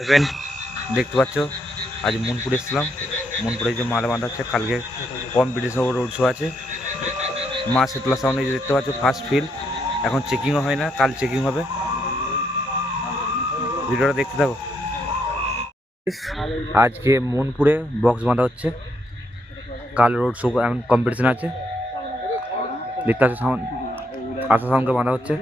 Friend দেখতে পাচ্ছ আজ মনপুর এসেছিলাম। মনপুরে যে মালা বাঁধা হচ্ছে, কালকে কম্পিটিশন রোড শো আছে। মা শীতলা সামনে যে দেখতে পাচ্ছ ফার্স্ট ফিল্ড, এখন চেকিংও হয় না, কাল চেকিং হবে। ভিডিওটা দেখতে থাকো। আজকে মনপুরে বক্স বাঁধা হচ্ছে, কাল রোড শো এখন কম্পিটিশন আছে। দেখতে পাচ্ছ সাউন্ড আশা সাউন্ডকে বাঁধা হচ্ছে।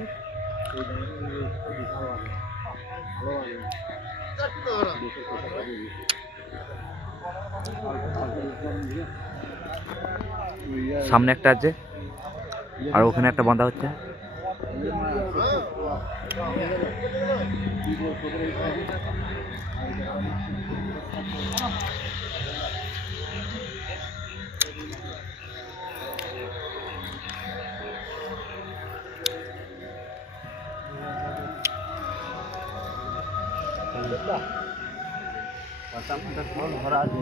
সামনে একটা আছে আর ওখানে একটা বাঁধা হচ্ছে। ভরা আছে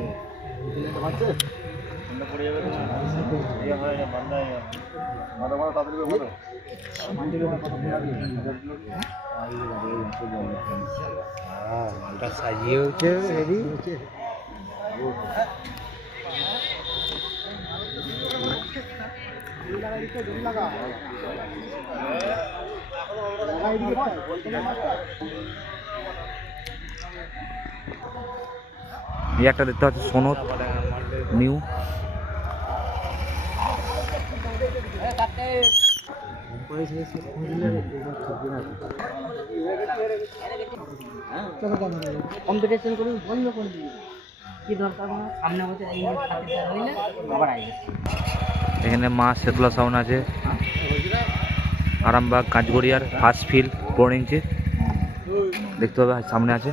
সাজিয়ে হচ্ছে রেডি। এই একটা দেখতে পাচ্ছি সোনত নিউ। কম্পিটিশন করুন বন্ধ করে দিই কি দরকার সামনে হতে এখানে মা শীতলা সাউন্ড আছে, আরামবাগ কাঁচগড়িয়ার ফার্স্ট ফিল্ড 4 ইঞ্চি দেখতে হবে, সামনে আছে।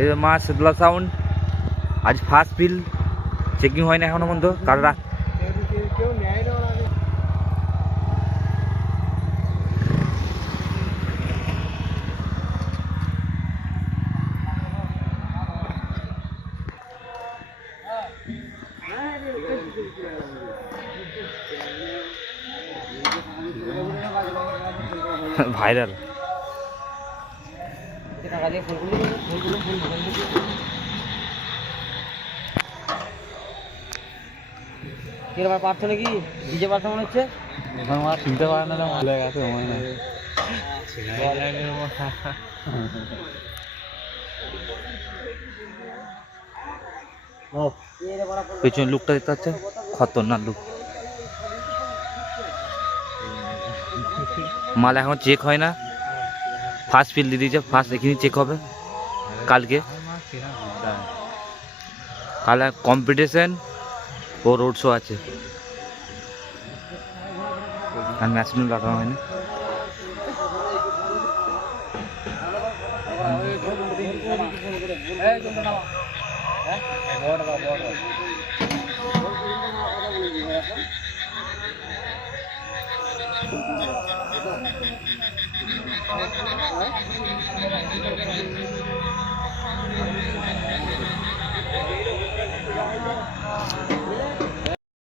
এই যে মা শীতলা সাউন্ড, আজ ফার্স্ট ফিল্ড চেকিং হয় না এখনো পর্যন্ত, কাল রাত ভাইরাল। কিরকম পারছো নাকি ডিজে পারছো মনে হচ্ছে? চিনতে পারে না, ভালো গেছে পেছনে লুকটা দেখতে পাচ্ছে, খতরনাক লুক। মাল এখন চেক হয় না, ফার্স্ট ফিল্ড দিয়ে দিয়েছে, ফার্স্ট এখানে চেক হবে কালকে। কাল কম্পিটিশন ও রোড শো আছে, আর ন্যাশনাল লাগানো হয়নি।